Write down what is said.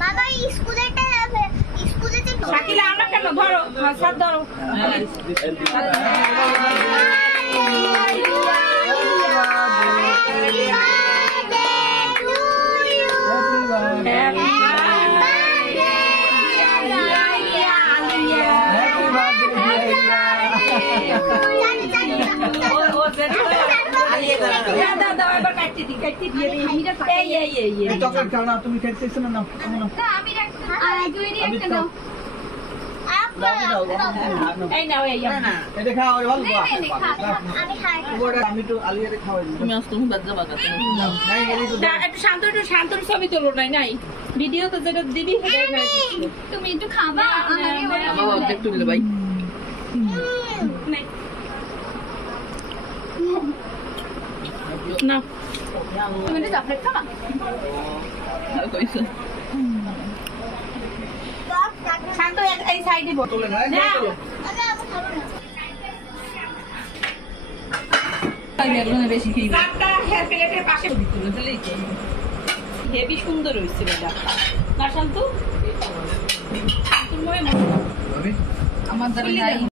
বাবা স্কুলেতে শাকিলা আমরা কেন ধরো হাত ধরো তুমি খেতেছ না শান্ত ছবি তোলো নাই নাই ভিডিও তো যেটা দিবি তুমি একটু খাবা একটু দিলে ভাই না তুমি তো চকলেট খাবা শান্ত এই সাইডে বল বেশি হেভি সুন্দর হয়েছিল না শান্ত আমার দ্বারা